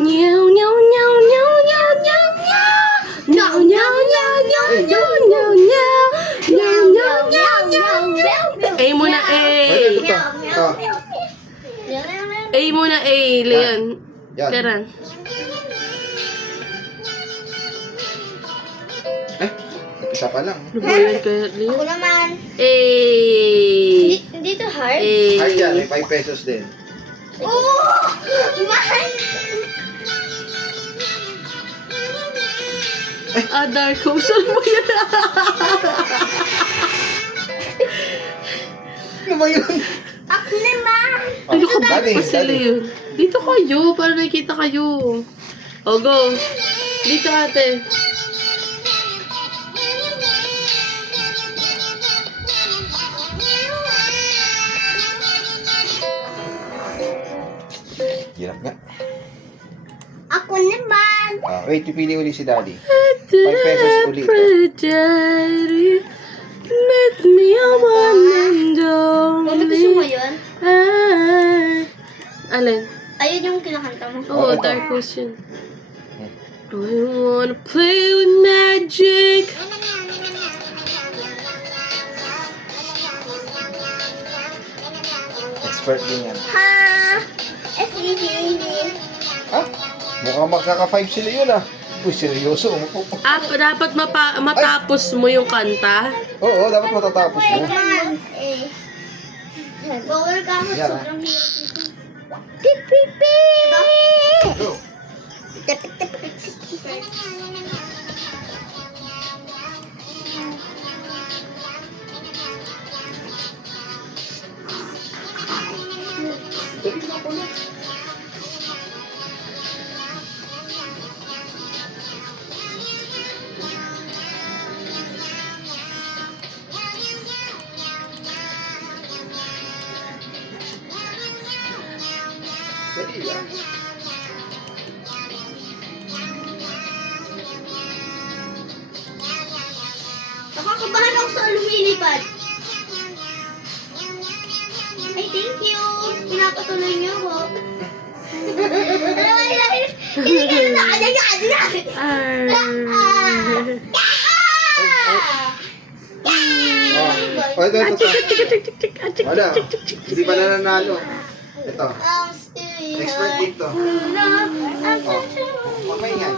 Meow, meow, meow, meow, meow, meow, meow. Meow, meow, meow, meow, meow, meow, meow. Meow, meow, meow, meow, meow. A muna, A. Pwede ito. A muna, A. Leon. Yan. Karan. Isa pa lang. Ano ba yan kaya, Ako Leon? naman. A. Hindi to hard. A. Kahit yan, may 5 pesos din. Oh! Mahal! Ah, dark home. Saan mo yan? Ano ba yun? Ako naman. Ano ka ba? Dali, Kasi dali. Leon. Dito kayo, para nakikita kayo. O, go. Dito, ate. Hirap nga. Ako naman. Wait, pipili uli si Daddy. 5 pesos ulit. Daddy, make me a one and Ano gusto mo only. yun? Alin? Ayun yung kinakanta mo. Oo, ito. Dark Ocean. I wanna play with magic. Expert din yan. Ha! Easy. Ha? Mukhang magkaka-5 sila yun ah. Uy, seryoso. Dapat matapos mo yung kanta. Oo, dapat matatapos mo. Naman. Bawal ka ako. Yan, Sobrang hirap ito. Pipipi! Go. Dali na po na. Dali lang. Nakakabahan ako sa lumilipad. Ay, thank you. Pinapatuloy niyo ako. Hindi ka na Oh, ito. Wala. Hindi pa nananalo. Ito. Expert dito. Oh, mamay nga.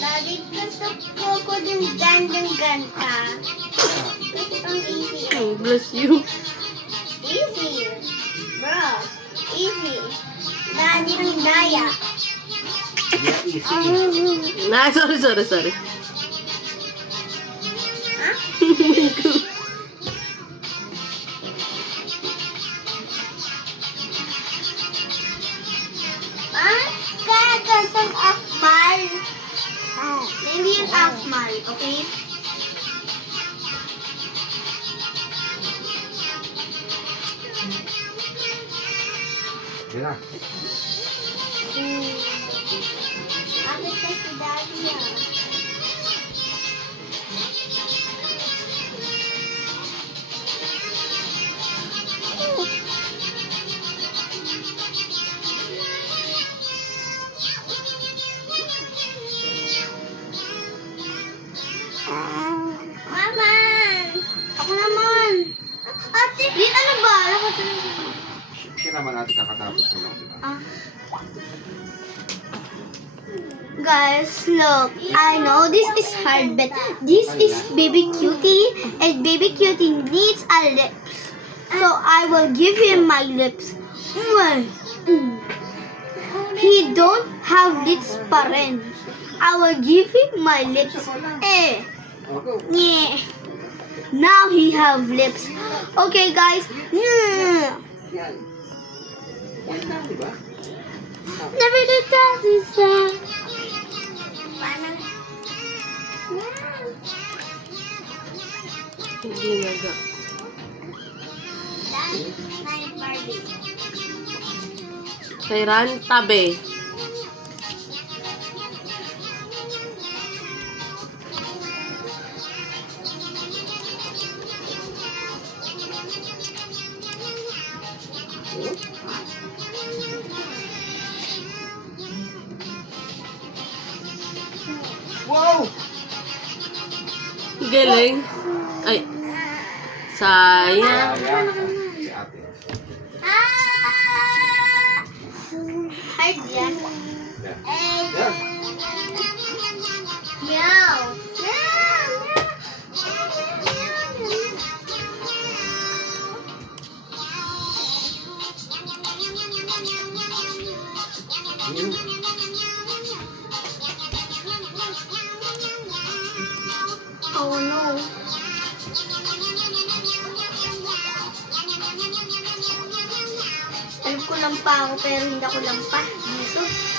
Lagi gusto ko din gandang ganta. Ang easy. Oh, bless you. Easy. Bro. Easy. Lagi ng daya. Sorry. Ha? Ah, kaya gantong akmal. Hindi yung akmal, okay? Yan na. Bakit na si Daddy yan? Maman! Ako naman! Ate! Di, ano ba? Ako talaga. Siya naman natin kakatapos mo lang, diba? Guys, look. I know this is hard, but this is Baby Cutie, and Baby Cutie needs a lips. So I will give him my lips. He don't have lips pa rin. I will give him my lips. Oh, go. Yeah. Now he have lips. Okay, guys. Yan. Yan lang, diba? Never did that before. Hindi naga. Kay Ran, tabi. Wow! Galing. Ay. Sayang. Ayan. Si ate. Hard yan. Yan. Yan. Meow. Oh no. Alam ko lang pa ako pero hindi ako lang pa dito.